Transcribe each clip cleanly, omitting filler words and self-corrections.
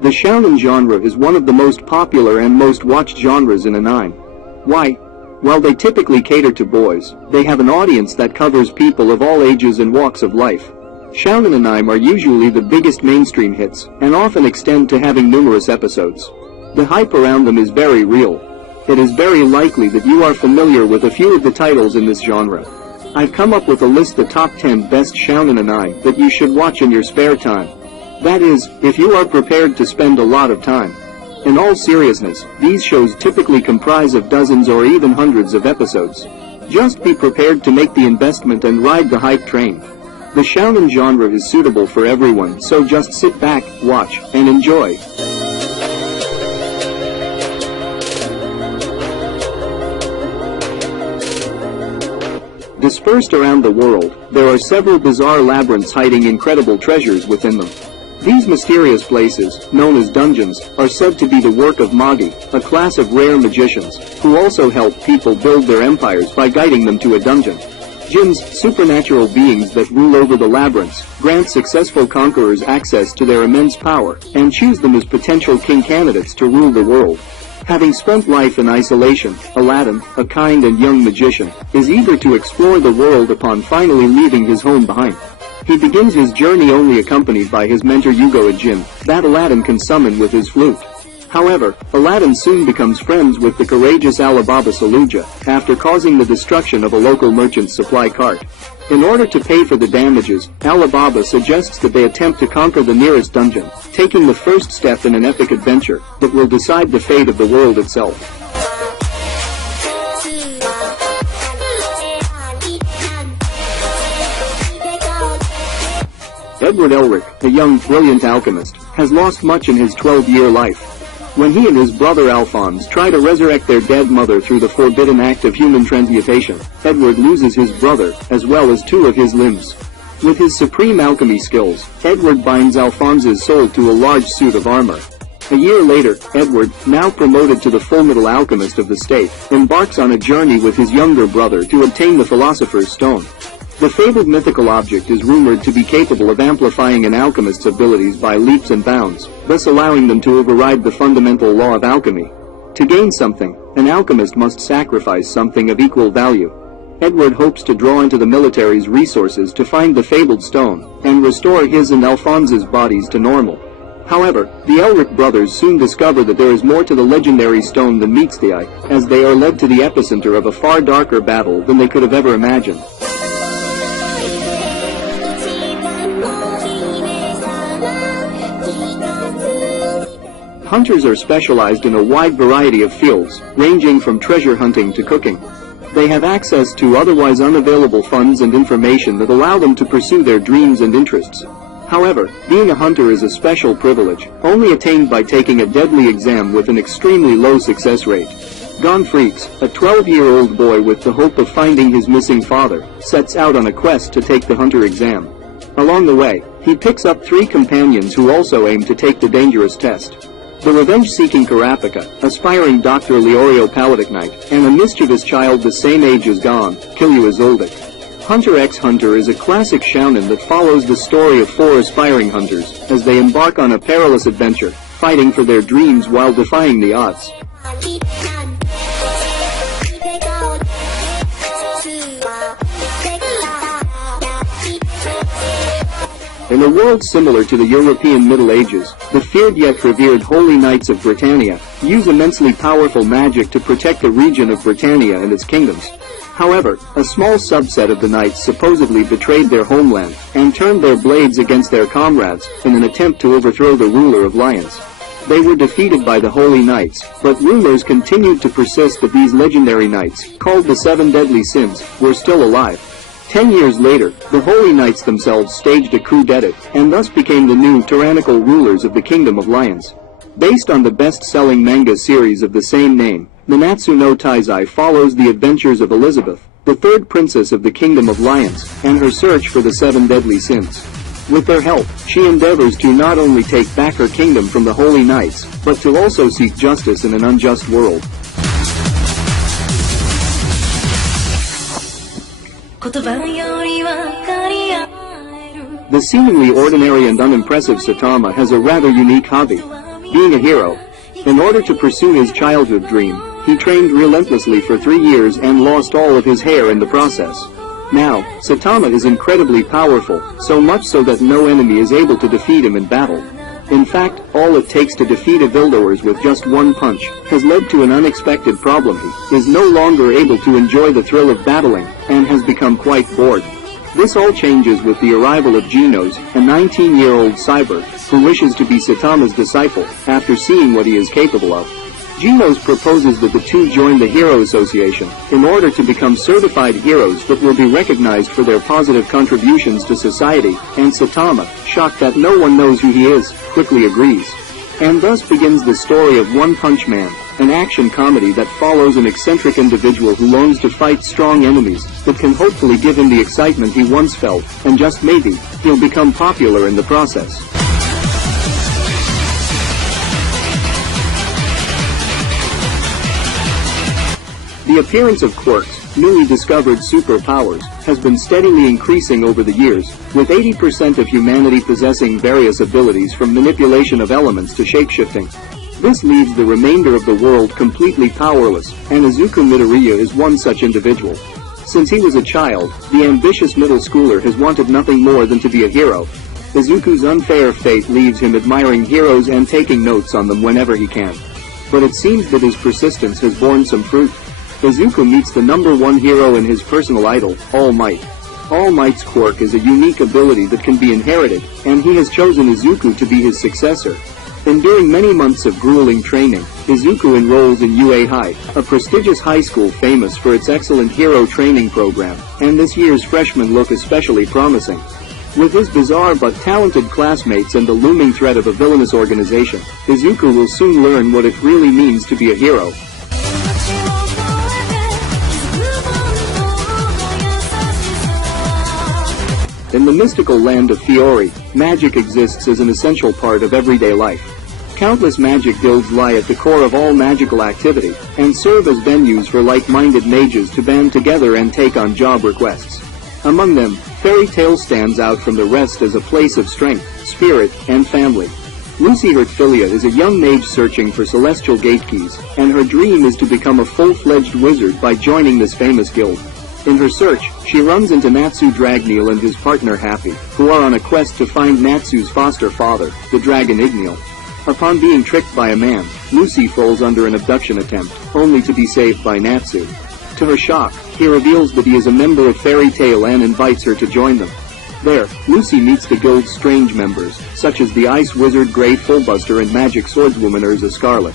The Shounen genre is one of the most popular and most watched genres in anime. Why? While they typically cater to boys, they have an audience that covers people of all ages and walks of life. Shounen anime are usually the biggest mainstream hits, and often extend to having numerous episodes. The hype around them is very real. It is very likely that you are familiar with a few of the titles in this genre. I've come up with a list of the top 10 best Shounen anime that you should watch in your spare time. That is, if you are prepared to spend a lot of time. In all seriousness, these shows typically comprise of dozens or even hundreds of episodes. Just be prepared to make the investment and ride the hype train. The Shounen genre is suitable for everyone, so just sit back, watch, and enjoy. Dispersed around the world, there are several bizarre labyrinths hiding incredible treasures within them. These mysterious places, known as dungeons, are said to be the work of Magi, a class of rare magicians, who also help people build their empires by guiding them to a dungeon. Jinns, supernatural beings that rule over the labyrinths, grant successful conquerors access to their immense power, and choose them as potential king candidates to rule the world. Having spent life in isolation, Aladdin, a kind and young magician, is eager to explore the world upon finally leaving his home behind. He begins his journey only accompanied by his mentor Hugo, a jinn that Aladdin can summon with his flute. However, Aladdin soon becomes friends with the courageous Alibaba Saluja, after causing the destruction of a local merchant's supply cart. In order to pay for the damages, Alibaba suggests that they attempt to conquer the nearest dungeon, taking the first step in an epic adventure that will decide the fate of the world itself. Edward Elric, a young, brilliant alchemist, has lost much in his 12-year life. When he and his brother Alphonse try to resurrect their dead mother through the forbidden act of human transmutation, Edward loses his brother, as well as 2 of his limbs. With his supreme alchemy skills, Edward binds Alphonse's soul to a large suit of armor. A year later, Edward, now promoted to the full metal alchemist of the state, embarks on a journey with his younger brother to obtain the Philosopher's Stone. The fabled mythical object is rumored to be capable of amplifying an alchemist's abilities by leaps and bounds, thus allowing them to override the fundamental law of alchemy. To gain something, an alchemist must sacrifice something of equal value. Edward hopes to draw into the military's resources to find the fabled stone, and restore his and Alphonse's bodies to normal. However, the Elric brothers soon discover that there is more to the legendary stone than meets the eye, as they are led to the epicenter of a far darker battle than they could have ever imagined. Hunters are specialized in a wide variety of fields, ranging from treasure hunting to cooking. They have access to otherwise unavailable funds and information that allow them to pursue their dreams and interests. However, being a hunter is a special privilege, only attained by taking a deadly exam with an extremely low success rate. Gon Freaks, a 12-year-old boy with the hope of finding his missing father, sets out on a quest to take the hunter exam. Along the way, he picks up 3 companions who also aim to take the dangerous test. The revenge-seeking Karapika, aspiring Dr. Leorio Paladin Knight, and a mischievous child the same age as Gon, Killua Zoldyck. Hunter x Hunter is a classic shounen that follows the story of 4 aspiring hunters, as they embark on a perilous adventure, fighting for their dreams while defying the odds. In a world similar to the European Middle Ages, the feared yet revered Holy Knights of Britannia use immensely powerful magic to protect the region of Britannia and its kingdoms. However, a small subset of the knights supposedly betrayed their homeland and turned their blades against their comrades in an attempt to overthrow the ruler of Lyons. They were defeated by the Holy Knights, but rumors continued to persist that these legendary knights, called the 7 Deadly Sins, were still alive. 10 years later, the Holy Knights themselves staged a coup d'etat, and thus became the new tyrannical rulers of the Kingdom of Lions. Based on the best-selling manga series of the same name, Nanatsu no Taizai follows the adventures of Elizabeth, the 3rd princess of the Kingdom of Lions, and her search for the 7 deadly sins. With their help, she endeavors to not only take back her kingdom from the Holy Knights, but to also seek justice in an unjust world. The seemingly ordinary and unimpressive Saitama has a rather unique hobby. being a hero. In order to pursue his childhood dream, he trained relentlessly for 3 years and lost all of his hair in the process. Now, Saitama is incredibly powerful, so much so that no enemy is able to defeat him in battle. In fact, all it takes to defeat a Vildoers with just one punch has led to an unexpected problem. He is no longer able to enjoy the thrill of battling, and has become quite bored. This all changes with the arrival of Genos, a 19-year-old cyber, who wishes to be Saitama's disciple, after seeing what he is capable of. Genos proposes that the two join the Hero Association, in order to become certified heroes that will be recognized for their positive contributions to society, and Saitama, shocked that no one knows who he is, quickly agrees. And thus begins the story of One Punch Man, an action comedy that follows an eccentric individual who longs to fight strong enemies, that can hopefully give him the excitement he once felt, and just maybe, he'll become popular in the process. The appearance of Quirk's newly discovered superpowers has been steadily increasing over the years, with 80% of humanity possessing various abilities from manipulation of elements to shapeshifting. This leaves the remainder of the world completely powerless, and Izuku Midoriya is one such individual. Since he was a child, the ambitious middle schooler has wanted nothing more than to be a hero. Izuku's unfair fate leaves him admiring heroes and taking notes on them whenever he can. But it seems that his persistence has borne some fruit. Izuku meets the #1 hero in his personal idol, All Might. All Might's quirk is a unique ability that can be inherited, and he has chosen Izuku to be his successor. Enduring many months of grueling training, Izuku enrolls in UA High, a prestigious high school famous for its excellent hero training program, and this year's freshmen look especially promising. With his bizarre but talented classmates and the looming threat of a villainous organization, Izuku will soon learn what it really means to be a hero. In the mystical land of Fiori, magic exists as an essential part of everyday life. Countless magic guilds lie at the core of all magical activity, and serve as venues for like-minded mages to band together and take on job requests. Among them, Fairy Tail stands out from the rest as a place of strength, spirit, and family. Lucy Hertfilia is a young mage searching for celestial gate keys, and her dream is to become a full-fledged wizard by joining this famous guild. In her search, she runs into Natsu Dragneel and his partner Happy, who are on a quest to find Natsu's foster father, the dragon Igneal. Upon being tricked by a man, Lucy falls under an abduction attempt, only to be saved by Natsu. To her shock, he reveals that he is a member of Fairy Tail and invites her to join them. There, Lucy meets the guild's strange members, such as the Ice Wizard Grey Fullbuster and Magic Swordswoman Urza Scarlet.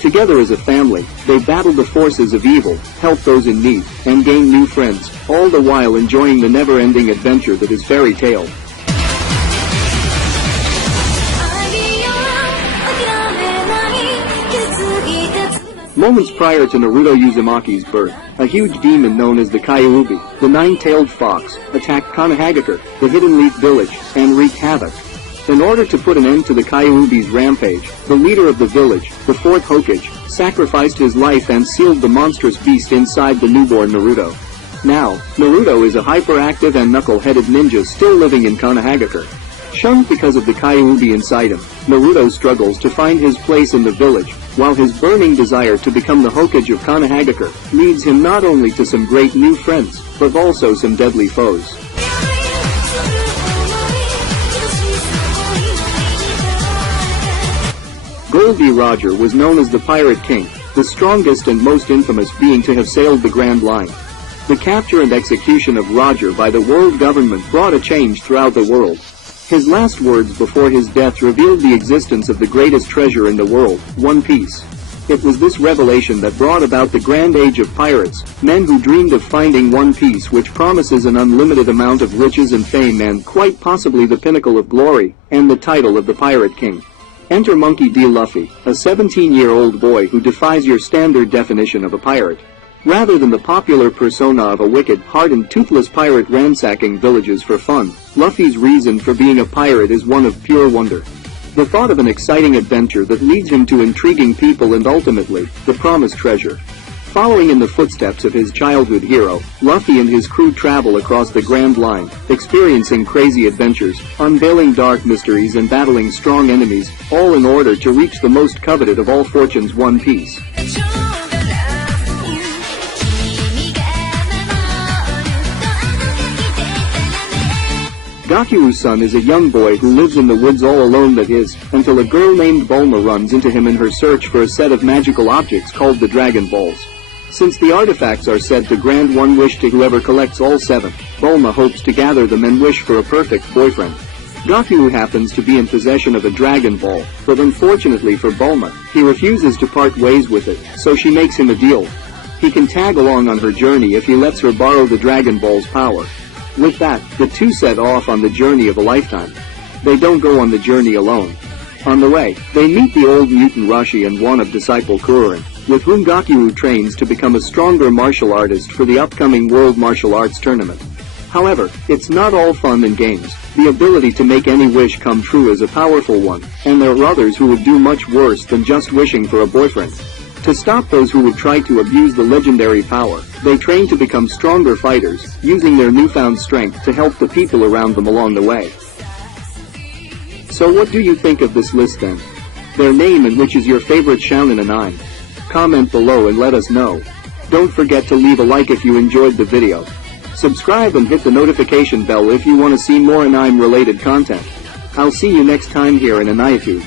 Together as a family, they battle the forces of evil, help those in need, and gain new friends, all the while enjoying the never-ending adventure that is Fairy Tail. Moments prior to Naruto Uzumaki's birth, a huge demon known as the Kyuubi, the nine-tailed fox, attacked Konohagakure, the Hidden Leaf Village, and wreaked havoc. In order to put an end to the Kyuubi's rampage, the leader of the village, the fourth Hokage, sacrificed his life and sealed the monstrous beast inside the newborn Naruto. Now, Naruto is a hyperactive and knuckle-headed ninja still living in Konohagakure. Shunned because of the Kyuubi inside him, Naruto struggles to find his place in the village, while his burning desire to become the Hokage of Konohagakure leads him not only to some great new friends, but also some deadly foes. Goldie Roger was known as the Pirate King, the strongest and most infamous being to have sailed the Grand Line. The capture and execution of Roger by the world government brought a change throughout the world. His last words before his death revealed the existence of the greatest treasure in the world, One Piece. It was this revelation that brought about the grand age of pirates, men who dreamed of finding One Piece, which promises an unlimited amount of riches and fame and quite possibly the pinnacle of glory, and the title of the Pirate King. Enter Monkey D. Luffy, a 17-year-old boy who defies your standard definition of a pirate. Rather than the popular persona of a wicked, hardened, toothless pirate ransacking villages for fun, Luffy's reason for being a pirate is one of pure wonder. The thought of an exciting adventure that leads him to intriguing people and ultimately, the promised treasure. Following in the footsteps of his childhood hero, Luffy and his crew travel across the Grand Line, experiencing crazy adventures, unveiling dark mysteries and battling strong enemies, all in order to reach the most coveted of all fortunes, One Piece. Gaku's-san is a young boy who lives in the woods all alone, that is, until a girl named Bulma runs into him in her search for a set of magical objects called the Dragon Balls. Since the artifacts are said to grant one wish to whoever collects all 7, Bulma hopes to gather them and wish for a perfect boyfriend. Gaku happens to be in possession of a Dragon Ball, but unfortunately for Bulma, he refuses to part ways with it, so she makes him a deal. He can tag along on her journey if he lets her borrow the Dragon Ball's power. With that, the two set off on the journey of a lifetime. They don't go on the journey alone. On the way, they meet the old mutant Roshi and one of disciple Kuririn, with whom Gaku trains to become a stronger martial artist for the upcoming World Martial Arts Tournament. However, it's not all fun and games. The ability to make any wish come true is a powerful one, and there are others who would do much worse than just wishing for a boyfriend. To stop those who would try to abuse the legendary power, they train to become stronger fighters, using their newfound strength to help the people around them along the way. So what do you think of this list then? Their name and which is your favorite Shounen anime? Comment below and let us know. Don't forget to leave a like if you enjoyed the video. Subscribe and hit the notification bell if you want to see more anime related content. I'll see you next time here in Anime.